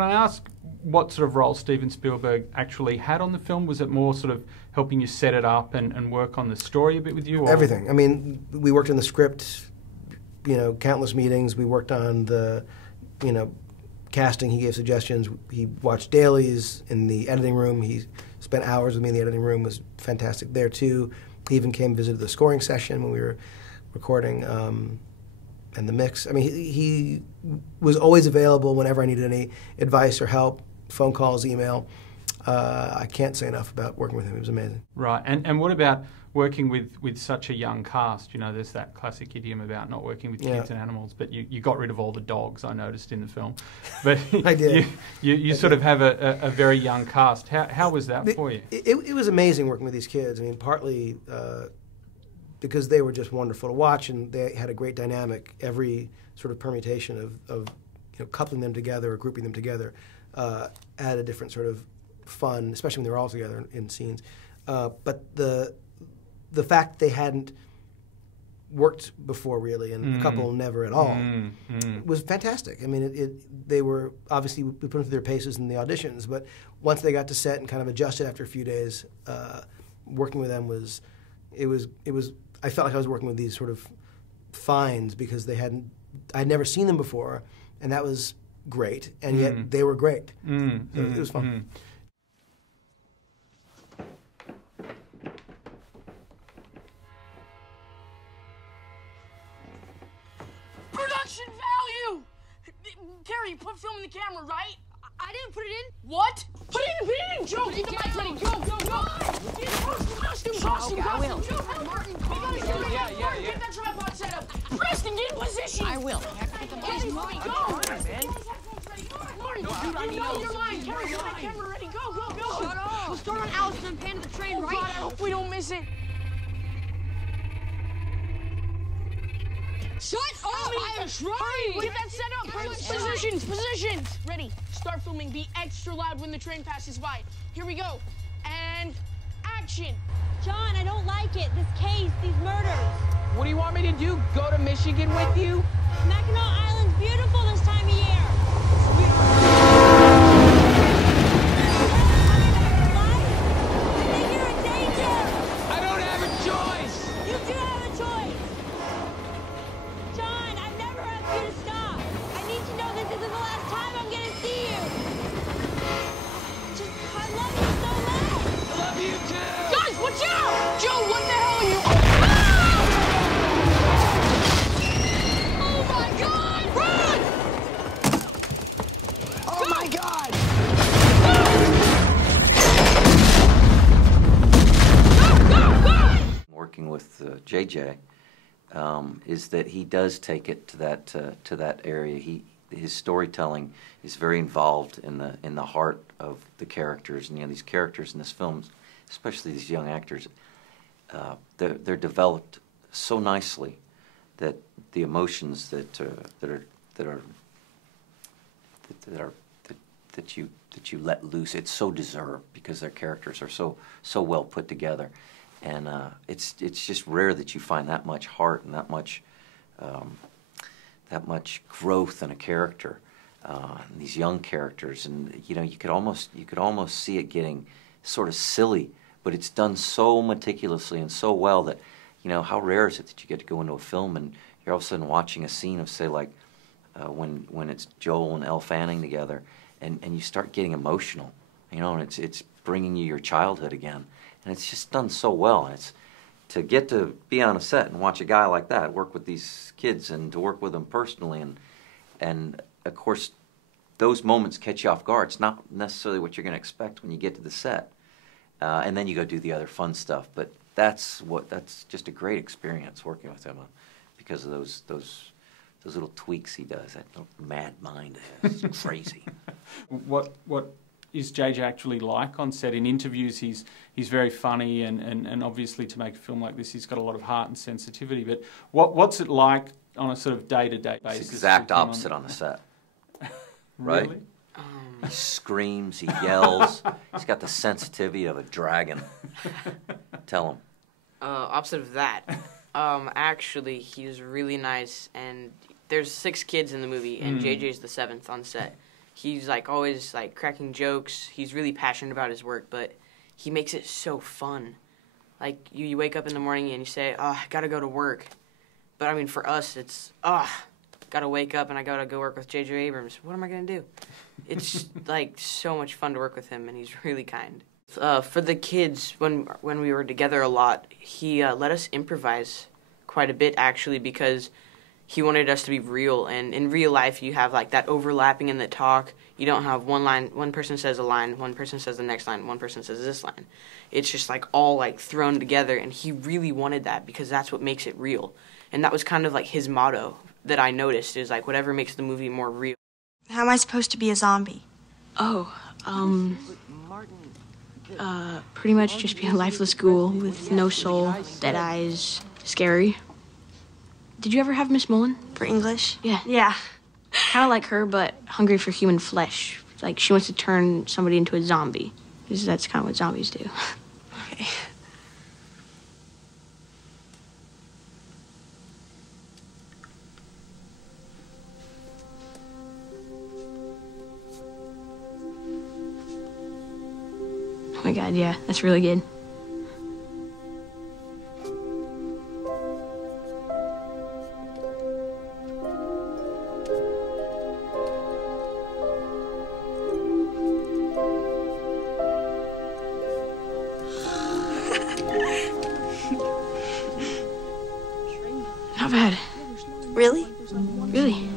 can I ask what sort of role Steven Spielberg actually had on the film? Was it more sort of helping you set it up and work on the story a bit with you? Or? Everything. I mean, we worked on the script, countless meetings. We worked on the, casting. He gave suggestions. He watched dailies in the editing room. He spent hours with me in the editing room. It was fantastic there, too. He even came and visited the scoring session when we were recording and the mix. I mean, he was always available whenever I needed any advice or help, phone calls, email. I can't say enough about working with him. It was amazing. Right. And what about working with such a young cast? There's that classic idiom about not working with kids and animals, but you got rid of all the dogs, I noticed in the film. But I did. You sort of have a very young cast. How was that for you? It was amazing working with these kids. I mean, partly because they were just wonderful to watch, and they had a great dynamic. Every sort of permutation of coupling them together or grouping them together had a different sort of fun, especially when they were all together in scenes. But the fact they hadn't worked before really, and a couple never at all, was fantastic. I mean, they were obviously, we put them through their paces in the auditions, but once they got to set and kind of adjusted after a few days, working with them I felt like I was working with these sort of finds because I'd never seen them before, and that was great, and yet they were great. So it was fun. Production value! Carrie, you put film in the camera, right? I didn't put it in. What? Put it in, Joe! Get the mic ready, go! Costume, I will. Joe, Martin, we gotta get ready. Martin, get that tripod set up. Preston, get in position! I will. Martin, go! Martin, you know your line. Carrie, get that camera ready. Go! Shut up. We'll start on Allison and pan to the train, right? God, I hope we don't miss it. Shut up! I am trying! Get that set up! Positions! Ready. Start filming. Be extra loud when the train passes by. Here we go. And action! John, I don't like it. This case, these murders. What do you want me to do? Go to Michigan with you? Mackinac Island's beautiful this time of year. I think you're in danger. I don't have a choice! You do have a choice. John, I've never asked you to stop. I need to know this isn't the last time I'm going to see you. I love you so much. I love you too! Guys, watch out! Joe, what the hell are you? Oh my God! Run! Oh my God! Working with JJ is that he does take it to that area. His storytelling is very involved in the heart of the characters, and these characters in this film, especially these young actors, they're developed so nicely that the emotions that you let loose, it's so deserved because their characters are so well put together, and it's just rare that you find that much heart and that much growth in a character. These young characters, and you could almost see it getting sort of silly, but it's done so meticulously and so well that how rare is it that you get to go into a film and you're all of a sudden watching a scene of, say, like when it's Joel and Elle Fanning together, and you start getting emotional, and it's bringing you your childhood again, and it's just done so well. And it's to get to be on a set and watch a guy like that work with these kids and to work with them personally, and of course those moments catch you off guard. It's not necessarily what you're going to expect when you get to the set, and then you go do the other fun stuff. But that's just a great experience working with him because of those little tweaks he does. That little mad mind is crazy. What is JJ actually like on set? In interviews, he's very funny, and obviously to make a film like this, he's got a lot of heart and sensitivity. But what's it like on a sort of day-to-day basis? It's the exact opposite on the set. Right? Really? He screams, he yells, he's got the sensitivity of a dragon. Tell him. Opposite of that. Actually, he's really nice, and there's 6 kids in the movie, and JJ's the 7th on set. He's like always like cracking jokes. He's really passionate about his work, but he makes it so fun. Like you wake up in the morning and you say, "Oh, I gotta go to work," but I mean for us it's, gotta wake up and I gotta go work with J.J. Abrams. What am I gonna do? It's like so much fun to work with him, and he's really kind. For the kids, when we were together a lot, he let us improvise quite a bit actually, because he wanted us to be real. And in real life, you have like that overlapping in the talk. You don't have one line, one person says a line, one person says the next line, one person says this line. It's just like all like thrown together, and he really wanted that because that's what makes it real. And that was kind of like his motto that I noticed, is like whatever makes the movie more real. How am I supposed to be a zombie? Oh, pretty much just be a lifeless ghoul with no soul, dead eyes, scary. Did you ever have Miss Mullen? For English? Yeah. Yeah. Kind of like her, but hungry for human flesh. Like she wants to turn somebody into a zombie, because that's kind of what zombies do. Okay. Oh my God, yeah, that's really good. Not bad. Really? Really.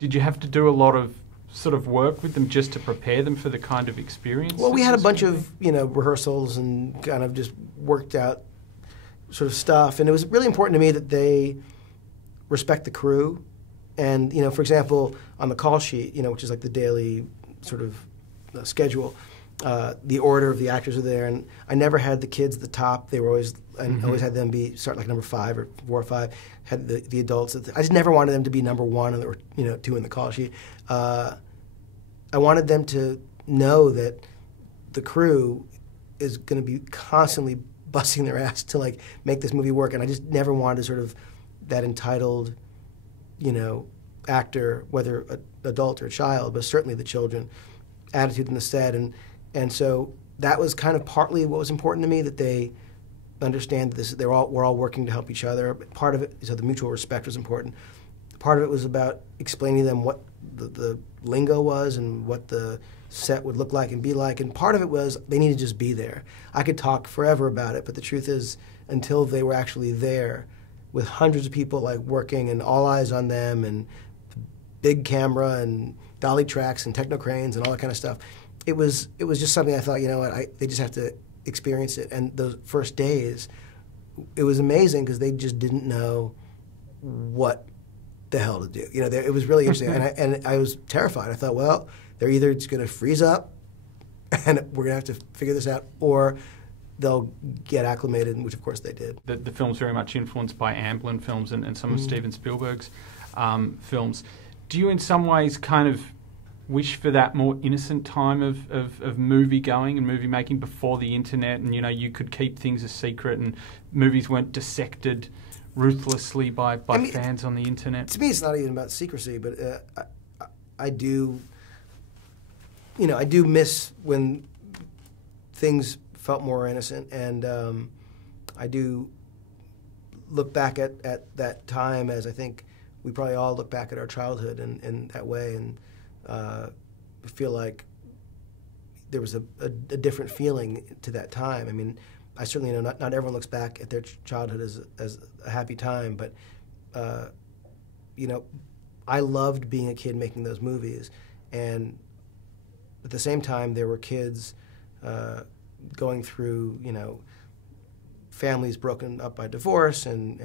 Did you have to do a lot of sort of work with them just to prepare them for the kind of experience? Well, we had a bunch of, rehearsals and kind of just worked out sort of stuff. And it was really important to me that they respect the crew. And, for example, on the call sheet, which is like the daily sort of schedule, the order of the actors are there. And I never had the kids at the top. They were always, I always had them start like number 5 or 4 or 5. Had the adults. I just never wanted them to be number 1 or 2 in the call sheet. I wanted them to know that the crew is going to be constantly busting their ass to like make this movie work, and I just never wanted sort of that entitled, actor, whether an adult or a child, but certainly the children, attitude in the set, and so that was kind of partly what was important to me, that they understand that we're all working to help each other. Part of it, so the mutual respect was important. Part of it was about explaining to them what the lingo was and what the set would look like and be like, and part of it was they needed to just be there. I could talk forever about it, but the truth is, until they were actually there with hundreds of people like working and all eyes on them and big camera and dolly tracks and techno cranes and all that kind of stuff, it was just something I thought, they just have to experience it. And those first days, it was amazing because they just didn't know what the hell to do. It was really interesting, and I was terrified. I thought, well, they're either just going to freeze up, and we're going to have to figure this out, or they'll get acclimated, which of course they did. The film's very much influenced by Amblin films and some of Steven Spielberg's films. Do you in some ways kind of wish for that more innocent time of movie going and movie making before the internet, and you could keep things a secret and movies weren't dissected ruthlessly by fans on the internet? To me, it's not even about secrecy, but I do, I do miss when things felt more innocent, and I do look back at that time as I think we probably all look back at our childhood in that way, and feel like there was a different feeling to that time. I mean, I certainly know not everyone looks back at their childhood as a happy time, but I loved being a kid making those movies, and at the same time there were kids going through families broken up by divorce and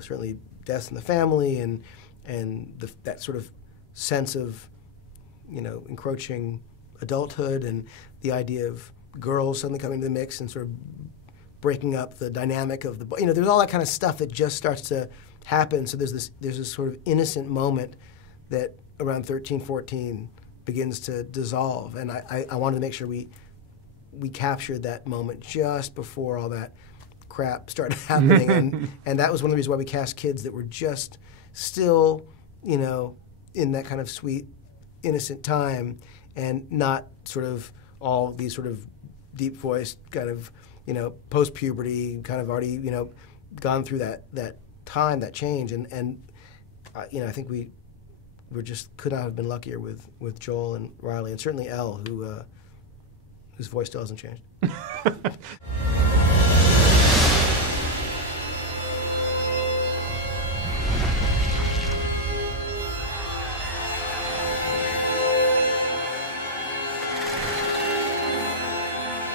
certainly deaths in the family and that sort of sense of encroaching adulthood and the idea of girls suddenly coming to the mix and sort of breaking up the dynamic of the there's all that kind of stuff that just starts to happen. So there's this sort of innocent moment that around 13, 14 begins to dissolve, and I wanted to make sure we captured that moment just before all that crap started happening, and that was one of the reasons why we cast kids that were just still, you know, in that kind of sweet, innocent time, and not sort of all these sort of deep-voiced kind of, you know, post-puberty, kind of already, you know, gone through that time, that change, and you know, I think we just could not have been luckier with Joel and Riley, and certainly Elle, whose voice still hasn't changed.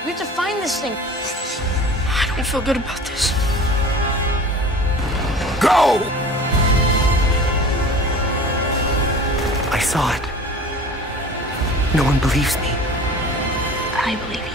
We have to find this thing. I don't feel good about this. Go! I saw it. No one believes me. I believe you.